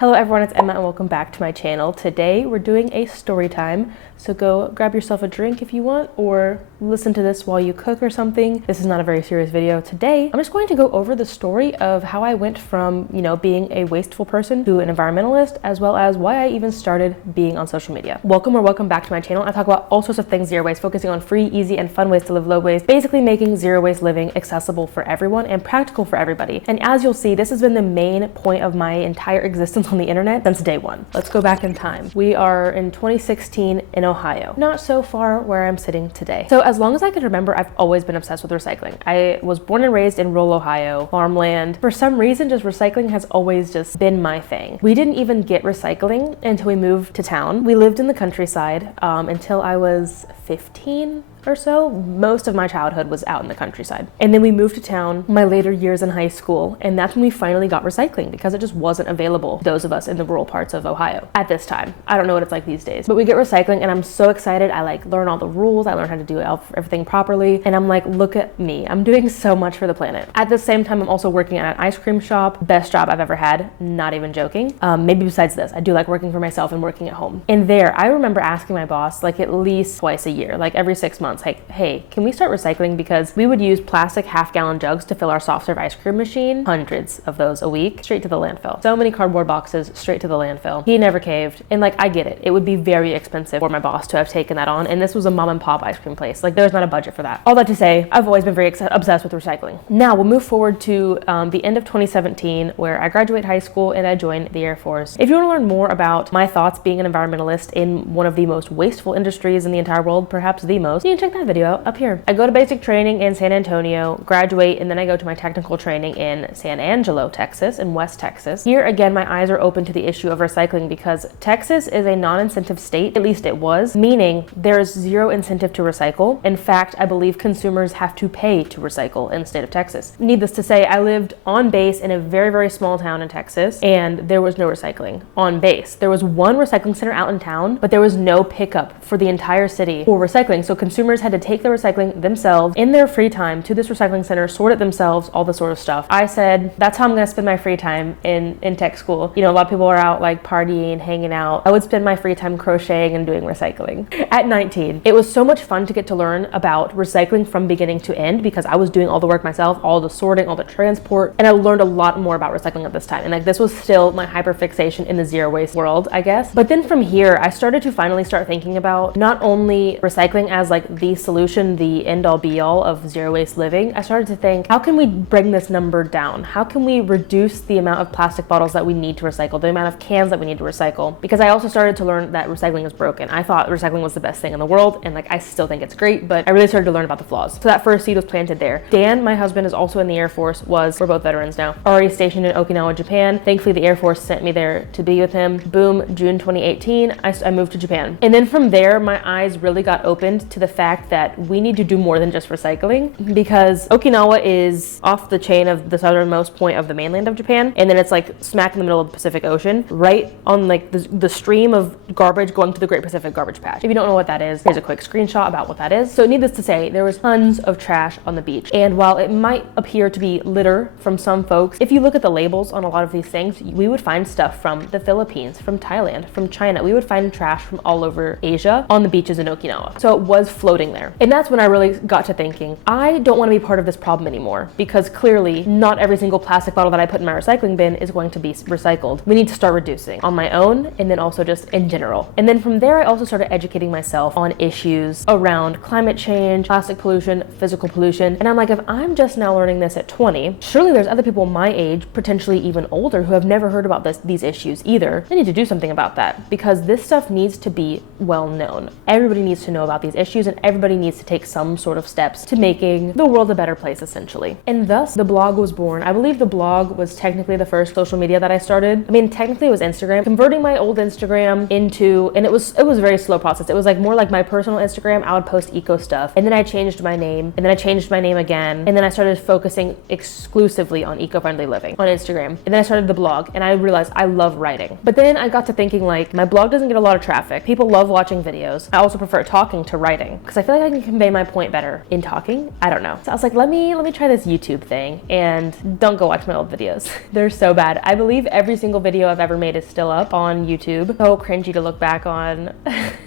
Hello everyone, it's Emma and welcome back to my channel. Today we're doing a story time, so go grab yourself a drink if you want or listen to this while you cook or something. This is not a very serious video. Today I'm just going to go over the story of how I went from, being a wasteful person to an environmentalist, as well as why I even started being on social media. Welcome back to my channel. I talk about all sorts of things zero waste, focusing on free, easy, and fun ways to live low waste, basically making zero waste living accessible for everyone and practical for everybody. And as you'll see, this has been the main point of my entire existence on the internet since day one. Let's go back in time. We are in 2016 in Ohio, not so far where I'm sitting today. So as long as I can remember, I've always been obsessed with recycling. I was born and raised in rural Ohio, farmland. For some reason, just recycling has always just been my thing. We didn't even get recycling until we moved to town. We lived in the countryside until I was 15 or so. Most of my childhood was out in the countryside. And then we moved to town my later years in high school, and that's when we finally got recycling because it just wasn't available to those of us in the rural parts of Ohio at this time. I don't know what it's like these days, but we get recycling and I'm so excited. I learn all the rules. I learn how to do everything properly. And I'm like, look at me. I'm doing so much for the planet. At the same time, I'm also working at an ice cream shop. Best job I've ever had. Not even joking. Maybe besides this, I do like working for myself and working at home. And there, I remember asking my boss at least twice a year, every 6 months, hey, can we start recycling? Because we would use plastic half-gallon jugs to fill our soft serve ice cream machine, hundreds of those a week, straight to the landfill. So many cardboard boxes straight to the landfill. He never caved. And I get it. It would be very expensive for my boss to have taken that on. And this was a mom and pop ice cream place. There's not a budget for that. All that to say, I've always been very obsessed with recycling. Now we'll move forward to the end of 2017, where I graduate high school and I join the Air Force. If you want to learn more about my thoughts being an environmentalist in one of the most wasteful industries in the entire world, perhaps the most, you can check that video out up here. I go to basic training in San Antonio, graduate, and then I go to my technical training in San Angelo, Texas, in West Texas. Here again, my eyes are open to the issue of recycling because Texas is a non-incentive state, at least it was, meaning there's zero incentive to recycle. In fact, I believe consumers have to pay to recycle in the state of Texas. Needless to say, I lived on base in a very, very small town in Texas, and there was no recycling on base. There was one recycling center out in town, but there was no pickup for the entire city for recycling. So consumers had to take the recycling themselves in their free time to this recycling center, sort it themselves, all the sort of stuff. I said, that's how I'm going to spend my free time in tech school. A lot of people are out partying, hanging out. I would spend my free time crocheting and doing recycling. At 19, it was so much fun to get to learn about recycling from beginning to end because I was doing all the work myself, all the sorting, all the transport, and I learned a lot more about recycling at this time. And this was still my hyperfixation in the zero waste world, I guess. But then from here, I started to finally start thinking about not only recycling as the solution, the end-all be-all of zero waste living. I started to think, how can we bring this number down? How can we reduce the amount of plastic bottles that we need to recycle, the amount of cans that we need to recycle? Because I also started to learn that recycling is broken. I thought recycling was the best thing in the world, and I still think it's great, but I really started to learn about the flaws. So that first seed was planted there. Dan, my husband, is also in the Air Force, we're both veterans now, already stationed in Okinawa, Japan. Thankfully, the Air Force sent me there to be with him. Boom, June 2018, I moved to Japan. And then from there, my eyes really got opened to the fact that we need to do more than just recycling, because Okinawa is off the chain of the southernmost point of the mainland of Japan, and then it's smack in the middle of the Pacific Ocean, right on the stream of garbage going to the Great Pacific Garbage Patch. If you don't know what that is, here's a quick screenshot about what that is. So needless to say, there was tons of trash on the beach, and while it might appear to be litter from some folks, if you look at the labels on a lot of these things, we would find stuff from the Philippines, from Thailand, from China. We would find trash from all over Asia on the beaches in Okinawa. So it was floating there. And that's when I really got to thinking, I don't want to be part of this problem anymore, because clearly not every single plastic bottle that I put in my recycling bin is going to be recycled. We need to start reducing on my own, and then also just in general. And then from there, I also started educating myself on issues around climate change, plastic pollution, physical pollution. And I'm like, if I'm just now learning this at 20, surely there's other people my age, potentially even older, who have never heard about these issues either. I need to do something about that, because this stuff needs to be well known. Everybody needs to know about these issues, and everybody needs to take some sort of steps to making the world a better place, essentially. And thus the blog was born. I believe the blog was technically the first social media that I started. Technically it was Instagram. Converting my old Instagram into, and it was a very slow process. It was more like my personal Instagram. I would post eco stuff, and then I changed my name, and then I changed my name again, and then I started focusing exclusively on eco-friendly living on Instagram. And then I started the blog, and I realized I love writing. But then I got to thinking, my blog doesn't get a lot of traffic. People love watching videos. I also prefer talking talking to writing, because I feel like I can convey my point better in talking. I don't know. So I was like, let me try this YouTube thing, and don't go watch my old videos. They're so bad. I believe every single video I've ever made is still up on YouTube. So cringy to look back on.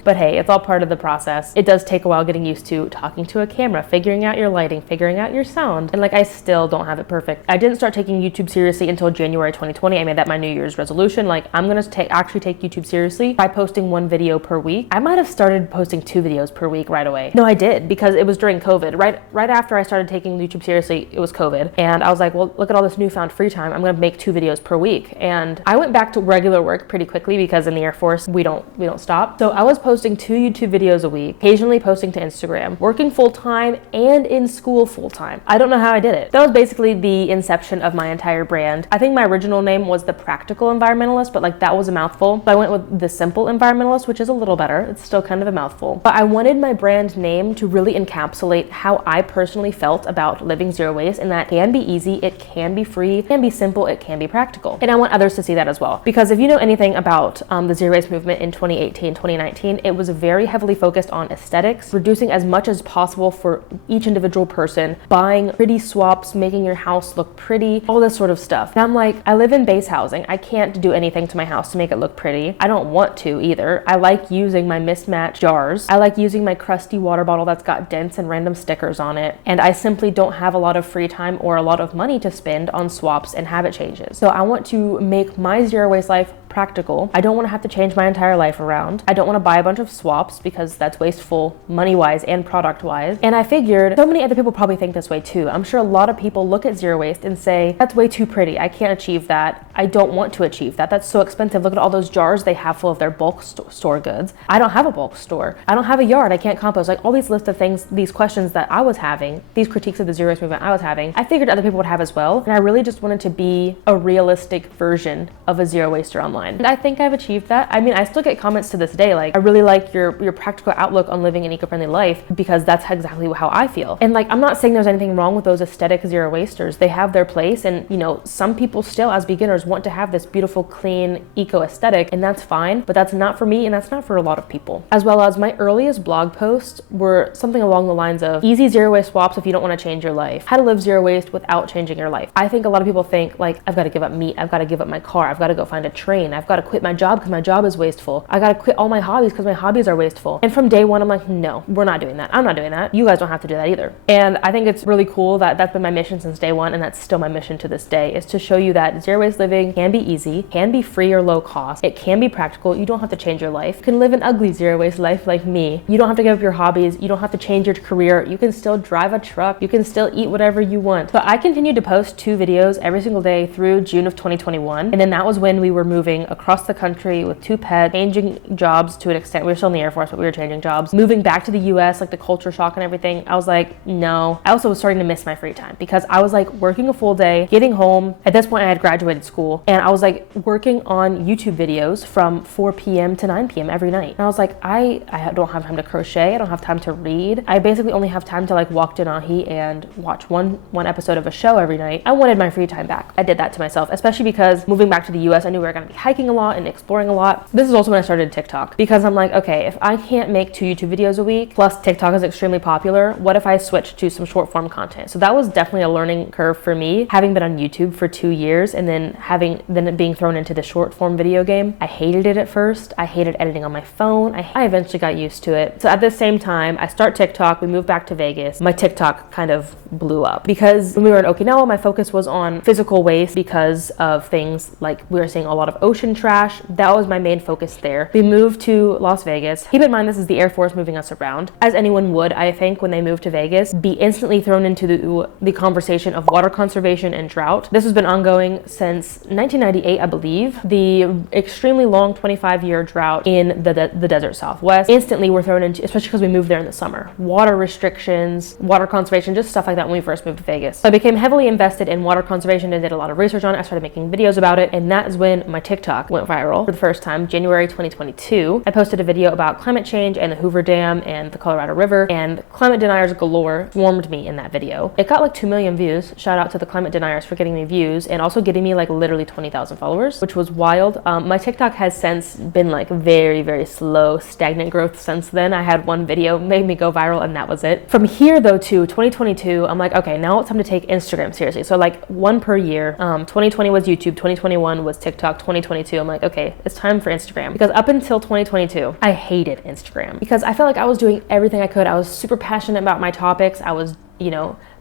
But hey, it's all part of the process. It does take a while getting used to talking to a camera, figuring out your lighting, figuring out your sound. And like, I still don't have it perfect. I didn't start taking YouTube seriously until January 2020. I made that my New Year's resolution. Like, I'm gonna actually take YouTube seriously by posting 1 video per week. I might have started posting 2 videos per week right away. No, I did, because it was during COVID. Right after I started taking YouTube seriously, it was COVID. And I was like, well, look at all this newfound free time. I'm gonna make 2 videos per week. And I went back to regular work pretty quickly, because in the Air Force, we don't stop. So I was posting 2 YouTube videos a week, occasionally posting to Instagram, working full-time and in school full-time. I don't know how I did it. That was basically the inception of my entire brand. I think my original name was the Practical Environmentalist, but like, that was a mouthful. So I went with the Simple Environmentalist, which is a little better. It's still kind of a mouthful. But I wanted my brand name to really encapsulate how I personally felt about living zero waste, and that can be easy, it can be free, it can be simple, it can be practical. And I want others to see that as well. Because if you know anything about the zero waste movement in 2018, 2019, it was very heavily focused on aesthetics, reducing as much as possible for each individual person, buying pretty swaps, making your house look pretty, all this sort of stuff. And I'm like, I live in base housing. I can't do anything to my house to make it look pretty. I don't want to either. I like using my mismatched jars. I like using my crusty water bottle that's got dents and random stickers on it. And I simply don't have a lot of free time or a lot of money to spend on swaps and habit changes. So I want to make my zero waste life practical. I don't want to have to change my entire life around. I don't want to buy a bunch of swaps, because that's wasteful money-wise and product-wise. And I figured so many other people probably think this way too. I'm sure a lot of people look at zero waste and say, that's way too pretty. I can't achieve that. I don't want to achieve that. That's so expensive. Look at all those jars they have full of their bulk store goods. I don't have a bulk store. I don't have a yard. I can't compost. Like, all these lists of things, these questions that I was having, these critiques of the zero waste movement I was having, I figured other people would have as well. And I really just wanted to be a realistic version of a zero waster online. And I think I've achieved that. I mean, I still get comments to this day like, I really like your practical outlook on living an eco-friendly life, because that's exactly how I feel. And like, I'm not saying there's anything wrong with those aesthetic zero wasters. They have their place, and you know, some people still as beginners want to have this beautiful, clean, eco aesthetic, and that's fine, but that's not for me, and that's not for a lot of people. As well as my earliest blog posts were something along the lines of easy zero waste swaps if you don't want to change your life, how to live zero waste without changing your life. I think a lot of people think like, I've got to give up meat, I've got to give up my car, I've got to go find a train, I've got to quit my job because my job is wasteful, I got to quit all my hobbies because my hobbies are wasteful. And from day one, I'm like, no, we're not doing that. I'm not doing that. You guys don't have to do that either. And I think it's really cool that that's been my mission since day one, and that's still my mission to this day, is to show you that zero waste living can be easy, can be free or low cost, it can be practical. You don't have to change your life. You can live an ugly zero waste life like me. You don't have to give up your hobbies. You don't have to change your career. You can still drive a truck. You can still eat whatever you want. So I continued to post 2 videos every single day through June of 2021. And then that was when we were moving across the country with 2 pets, changing jobs to an extent. We were still in the Air Force, but we were changing jobs. Moving back to the US, like the culture shock and everything. I was like, no. I also was starting to miss my free time, because I was like working a full day, getting home. At this point I had graduated school, and I was like working on YouTube videos from 4 p.m. to 9 p.m. every night. And I was like, I don't have time to crochet. I don't have time to read. I basically only have time to like walk to Nahi and watch one episode of a show every night. I wanted my free time back. I did that to myself, especially because moving back to the US, I knew we were going to be hiking a lot and exploring a lot. This is also when I started TikTok, because I'm like, okay, if I can't make 2 YouTube videos a week, plus TikTok is extremely popular, what if I switch to some short form content? So that was definitely a learning curve for me, having been on YouTube for 2 years and then being thrown into the short form video game. I hated it at first. I hated editing on my phone. I eventually got used to it. So at the same time, I start TikTok, we moved back to Vegas. My TikTok kind of blew up, because when we were in Okinawa, my focus was on physical waste because of things like we were seeing a lot of ocean trash. That was my main focus there. We moved to Las Vegas. Keep in mind, this is the Air Force moving us around, as anyone would, I think, when they move to Vegas, be instantly thrown into the conversation of water conservation and drought. This has been ongoing since 1998, I believe. The extremely long 25-year drought in the desert Southwest. Instantly we're thrown into, especially because we moved there in the summer, water restrictions, water conservation, just stuff like that when we first moved to Vegas. So I became heavily invested in water conservation and did a lot of research on it. I started making videos about it, and that is when my TikTok TikTok went viral for the first time, January 2022. I posted a video about climate change and the Hoover Dam and the Colorado River, and climate deniers galore swarmed me in that video. It got like 2 million views. Shout out to the climate deniers for getting me views and also getting me like literally 20,000 followers, which was wild. My TikTok has since been like very, very slow, stagnant growth since then. I had one video made me go viral and that was it. From here though to 2022, I'm like, okay, now it's time to take Instagram seriously. So like one per year. 2020 was YouTube, 2021 was TikTok, 2022 I'm like, okay, it's time for Instagram. Because up until 2022, I hated Instagram because I felt like I was doing everything I could. I was super passionate about my topics. I was,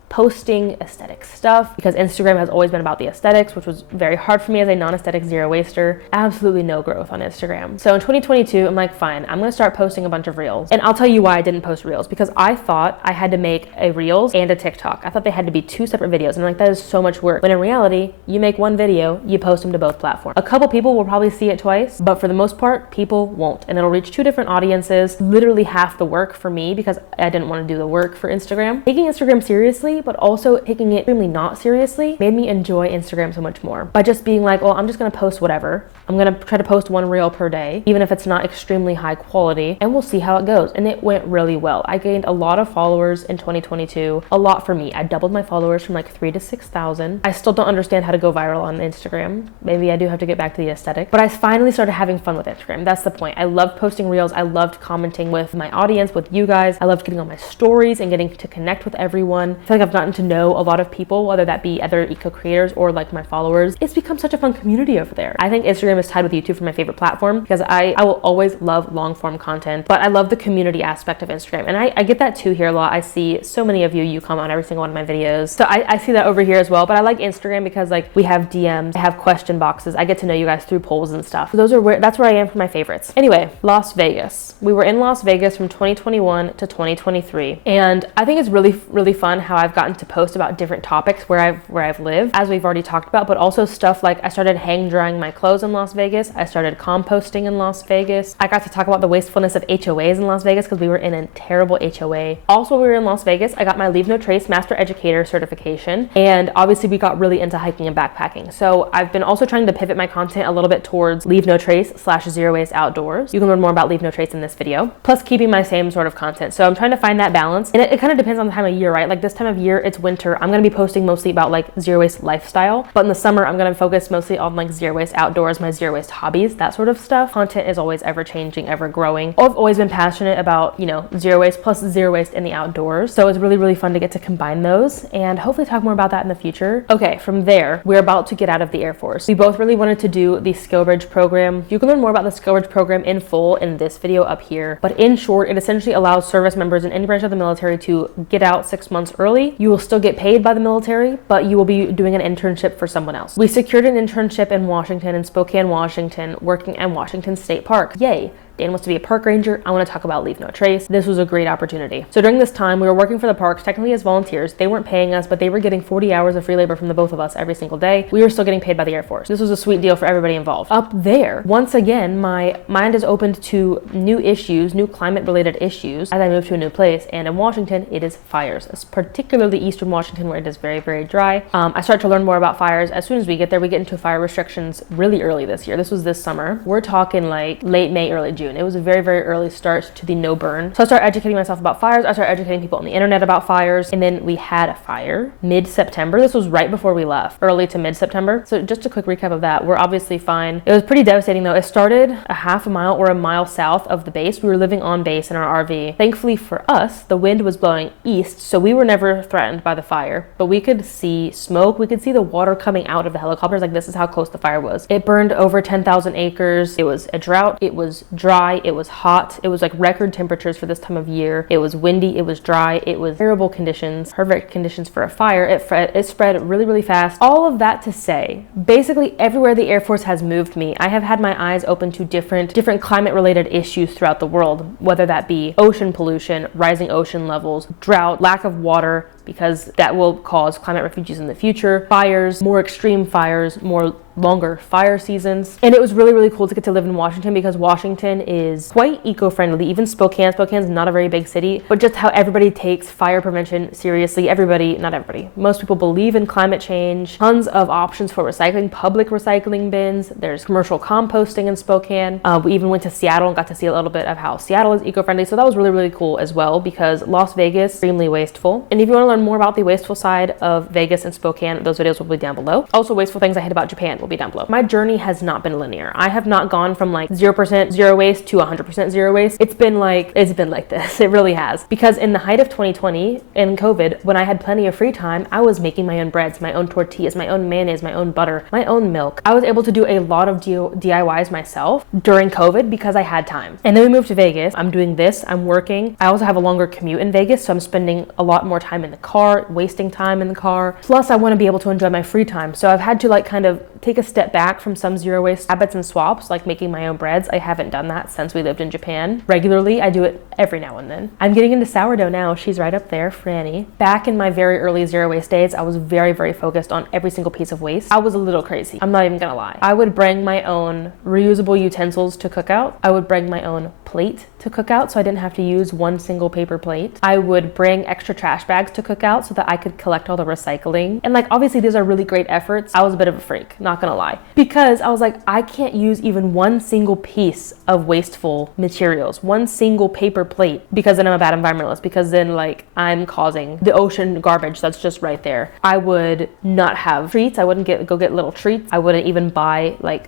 posting aesthetic stuff because Instagram has always been about the aesthetics, which was very hard for me as a non-aesthetic zero waster. Absolutely no growth on Instagram. So in 2022, I'm like, fine, I'm gonna start posting a bunch of reels. And I'll tell you why I didn't post reels, because I thought I had to make a reels and a TikTok. I thought they had to be 2 separate videos. And I'm like, that is so much work. When in reality, you make one video, you post them to both platforms. A couple people will probably see it twice, but for the most part, people won't. And it'll reach 2 different audiences, literally half the work for me because I didn't want to do the work for Instagram. Taking Instagram seriously, but also taking it extremely not seriously, made me enjoy Instagram so much more. By just being like, well, I'm just gonna post whatever. I'm gonna try to post 1 reel per day, even if it's not extremely high quality, and we'll see how it goes. And it went really well. I gained a lot of followers in 2022, a lot for me. I doubled my followers from like 3,000 to 6,000. I still don't understand how to go viral on Instagram. Maybe I do have to get back to the aesthetic, but I finally started having fun with Instagram. That's the point. I loved posting reels. I loved commenting with my audience, with you guys. I loved getting on my stories and getting to connect with everyone. I feel like I've gotten to know a lot of people, whether that be other eco creators or like my followers. It's become such a fun community over there. I think Instagram is tied with YouTube for my favorite platform because I will always love long form content, but I love the community aspect of Instagram. And I get that too here a lot. I see so many of you comment on every single one of my videos. So I see that over here as well, but I like Instagram because like we have DMs, I have question boxes. I get to know you guys through polls and stuff. So that's where I am for my favorites. Anyway, Las Vegas. We were in Las Vegas from 2021 to 2023. And I think it's really, really fun how I've gotten to post about different topics where I've lived, as we've already talked about, but also stuff like I started hang drying my clothes in Las Vegas. I started composting in Las Vegas. I got to talk about the wastefulness of HOAs in Las Vegas because we were in a terrible HOA. Also, we were in Las Vegas. I got my Leave No Trace Master Educator certification, and obviously we got really into hiking and backpacking. So I've been also trying to pivot my content a little bit towards Leave No Trace / Zero Waste Outdoors. You can learn more about Leave No Trace in this video, plus keeping my same sort of content. So I'm trying to find that balance, and it kind of depends on the time of year, right? Like this time of year, it's winter. I'm going to be posting mostly about like zero waste lifestyle, but in the summer, I'm going to focus mostly on like zero waste outdoors, my zero waste hobbies, that sort of stuff. Content is always ever changing, ever growing. I've always been passionate about, zero waste plus zero waste in the outdoors. So it's really, really fun to get to combine those and hopefully talk more about that in the future. Okay, from there, we're about to get out of the Air Force. We both really wanted to do the Skill Bridge program. You can learn more about the Skill Bridge program in full in this video up here. But in short, it essentially allows service members in any branch of the military to get out 6 months early. You will still get paid by the military, but you will be doing an internship for someone else. We secured an internship in Washington, in Spokane, Washington, working at Washington State Park. Yay. Dan wants to be a park ranger. I want to talk about Leave No Trace. This was a great opportunity. So during this time, we were working for the parks, technically as volunteers. They weren't paying us, but they were getting 40 hours of free labor from the both of us every single day. We were still getting paid by the Air Force. This was a sweet deal for everybody involved. Up there, once again, my mind is opened to new issues, new climate-related issues as I move to a new place. And in Washington, it is fires. It's particularly Eastern Washington, where it is very, very dry. I start to learn more about fires. As soon as we get there, we get into fire restrictions really early this year. This was this summer. We're talking like late May, early June. It was a very, very early start to the no burn. So I started educating myself about fires. I started educating people on the internet about fires. And then we had a fire mid-September. This was right before we left, early to mid-September. So just a quick recap of that. We're obviously fine. It was pretty devastating though. It started a half a mile or a mile south of the base. We were living on base in our RV. Thankfully for us, the wind was blowing east, so we were never threatened by the fire, but we could see smoke. We could see the water coming out of the helicopters. Like, this is how close the fire was. It burned over 10,000 acres. It was a drought. It was dry. It was hot. It was like record temperatures for this time of year. It was windy. It was dry. It was terrible conditions, perfect conditions for a fire. It spread really, really fast. All of that to say, basically everywhere the Air Force has moved me, I have had my eyes open to different climate related issues throughout the world, whether that be ocean pollution, rising ocean levels, drought, lack of water, because that will cause climate refugees in the future, fires, more extreme fires, more longer fire seasons. And it was really, really cool to get to live in Washington because Washington is quite eco-friendly. Even Spokane's not a very big city, but just how everybody takes fire prevention seriously. Not everybody. Most people believe in climate change. Tons of options for recycling, public recycling bins. There's commercial composting in Spokane. We even went to Seattle and got to see a little bit of how Seattle is eco-friendly. So that was really, really cool as well because Las Vegas, extremely wasteful. And if you want to learn more about the wasteful side of Vegas and Spokane, those videos will be down below. Also, wasteful things I hate about Japan will be down below. My journey has not been linear. I have not gone from like 0% zero waste to 100% zero waste. It's been like this. It really has. Because in the height of 2020 and COVID, when I had plenty of free time, I was making my own breads, my own tortillas, my own mayonnaise, my own butter, my own milk. I was able to do a lot of DIYs myself during COVID because I had time. And then we moved to Vegas. I'm doing this, I'm working. I also have a longer commute in Vegas, so I'm spending a lot more time in the car, wasting time in the car. Plus I want to be able to enjoy my free time. So I've had to like kind of take a step back from some zero waste habits and swaps, like making my own breads. I haven't done that since we lived in Japan. Regularly, I do it every now and then. I'm getting into sourdough now. She's right up there, Franny. Back in my very early zero waste days, I was very, very focused on every single piece of waste. I was a little crazy. I'm not even gonna lie. I would bring my own reusable utensils to cook out. I would bring my own plate to cook out so I didn't have to use one single paper plate. I would bring extra trash bags to cook out so that I could collect all the recycling. And like, obviously these are really great efforts. I was a bit of a freak, not gonna lie, because I was like, I can't use even one single piece of wasteful materials, one single paper plate, because then I'm a bad environmentalist, because then like I'm causing the ocean garbage that's just right there. I would not have treats. I wouldn't go get little treats. I wouldn't even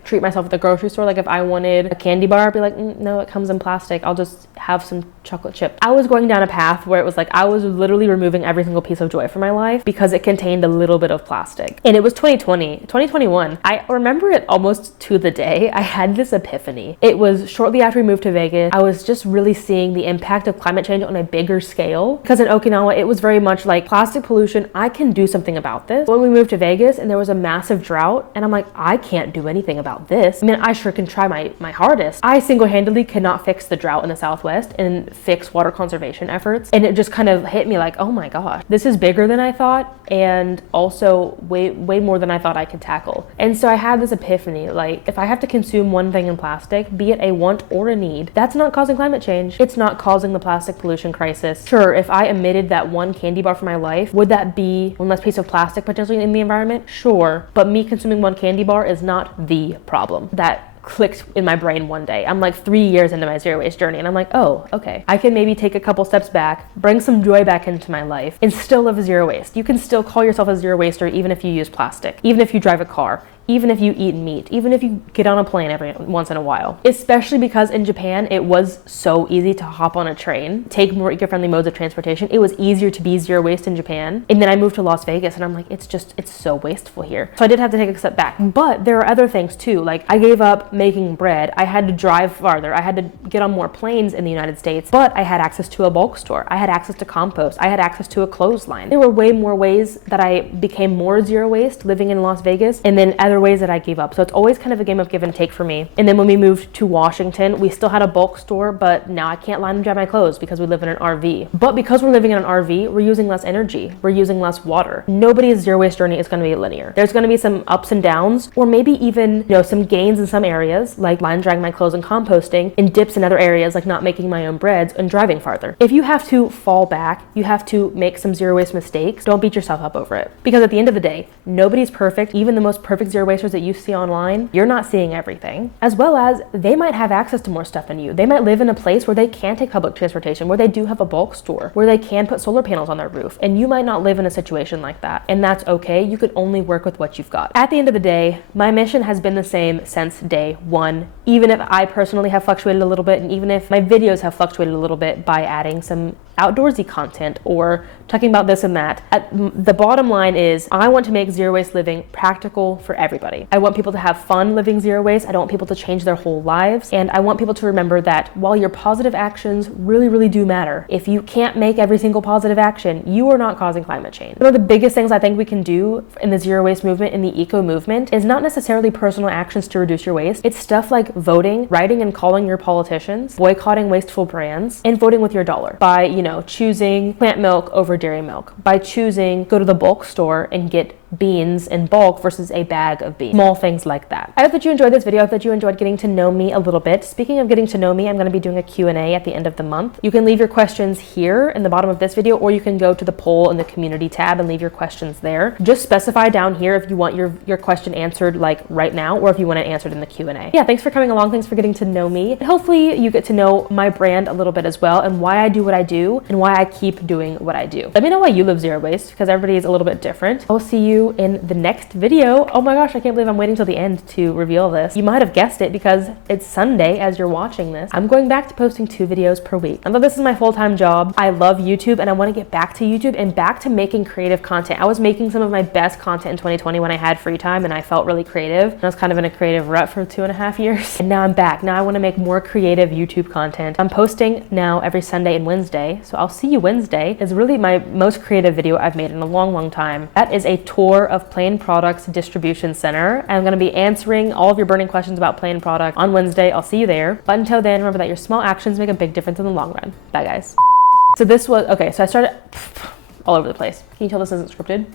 treat myself at the grocery store. Like if I wanted a candy bar, I'd be like, no, it comes in plastic. I'll just have some chocolate chip. I was going down a path where it was like, I was literally removing every single piece of joy from my life because it contained a little bit of plastic. And it was 2021. I remember it almost to the day. I had this epiphany. It was shortly after we moved to Vegas. I was just really seeing the impact of climate change on a bigger scale. Because in Okinawa, it was very much like plastic pollution. I can do something about this. When we moved to Vegas and there was a massive drought, and I'm like, I can't do anything about this. I mean, I sure can try my hardest. I single-handedly cannot fix the drought in the Southwest and fix water conservation efforts. And it just kind of hit me like, oh my gosh, this is bigger than I thought, and also way more than I thought I could tackle. And so I had this epiphany, like if I have to consume one thing in plastic, be it a want or a need, that's not causing climate change. It's not causing the plastic pollution crisis. Sure, if I omitted that one candy bar from my life, would that be one less piece of plastic potentially in the environment? Sure, but me consuming one candy bar is not the problem. That clicked in my brain one day. I'm like 3 years into my zero waste journey and I'm like, oh, okay. I can maybe take a couple steps back, bring some joy back into my life, and still live zero waste. You can still call yourself a zero waster even if you use plastic, even if you drive a car, even if you eat meat, even if you get on a plane every once in a while. Especially because in Japan, it was so easy to hop on a train, take more eco-friendly modes of transportation. It was easier to be zero waste in Japan. And then I moved to Las Vegas and I'm like, it's so wasteful here. So I did have to take a step back. But there are other things too. Like I gave up making bread. I had to drive farther. I had to get on more planes in the United States, but I had access to a bulk store. I had access to compost. I had access to a clothesline. There were way more ways that I became more zero waste living in Las Vegas, and then other ways that I gave up. So it's always kind of a game of give and take for me. And then when we moved to Washington, we still had a bulk store, but now I can't line and dry my clothes because we live in an RV. But because we're living in an RV, we're using less energy. We're using less water. Nobody's zero waste journey is going to be linear. There's going to be some ups and downs, or maybe even, some gains in some areas, like line drying my clothes and composting, and dips in other areas, like not making my own breads and driving farther. If you have to fall back, you have to make some zero waste mistakes, don't beat yourself up over it. Because at the end of the day, nobody's perfect. Even the most perfect zero wasters that you see online, you're not seeing everything. As well as they might have access to more stuff than you. They might live in a place where they can take public transportation, where they do have a bulk store, where they can put solar panels on their roof, and you might not live in a situation like that. And that's okay. You could only work with what you've got. At the end of the day, my mission has been the same since day one. Even if I personally have fluctuated a little bit, and even if my videos have fluctuated a little bit by adding some outdoorsy content or talking about this and that. The bottom line is I want to make zero waste living practical for everybody. I want people to have fun living zero waste. I don't want people to change their whole lives. And I want people to remember that while your positive actions really, really do matter, if you can't make every single positive action, you are not causing climate change. One of the biggest things I think we can do in the zero waste movement, in the eco movement, is not necessarily personal actions to reduce your waste. It's stuff like voting, writing and calling your politicians, boycotting wasteful brands, and voting with your dollar by, know, choosing plant milk over dairy milk, by choosing go to the bulk store and get beans in bulk versus a bag of beans. Small things like that. I hope that you enjoyed this video. I hope that you enjoyed getting to know me a little bit. Speaking of getting to know me, I'm going to be doing a Q&A at the end of the month. You can leave your questions here in the bottom of this video, or you can go to the poll in the community tab and leave your questions there. Just specify down here if you want your question answered like right now, or if you want it answered in the Q&A. Yeah, thanks for coming along. Thanks for getting to know me. And hopefully you get to know my brand a little bit as well, and why I do what I do and why I keep doing what I do. Let me know why you live zero waste, because everybody is a little bit different. I'll see you in the next video. Oh my gosh, I can't believe I'm waiting till the end to reveal this. You might have guessed it because it's Sunday as you're watching this. I'm going back to posting 2 videos per week. Although this is my full-time job, I love YouTube and I want to get back to YouTube and back to making creative content. I was making some of my best content in 2020 when I had free time and I felt really creative. And I was kind of in a creative rut for 2.5 years. And now I'm back. Now I want to make more creative YouTube content. I'm posting now every Sunday and Wednesday. So I'll see you Wednesday. It's really my most creative video I've made in a long, long time. That is a tour of Plain Products Distribution Center. And I'm going to be answering all of your burning questions about Plain Product on Wednesday. I'll see you there. But until then, remember that your small actions make a big difference in the long run. Bye guys. So this was, okay, so I started all over the place. Can you tell this isn't scripted?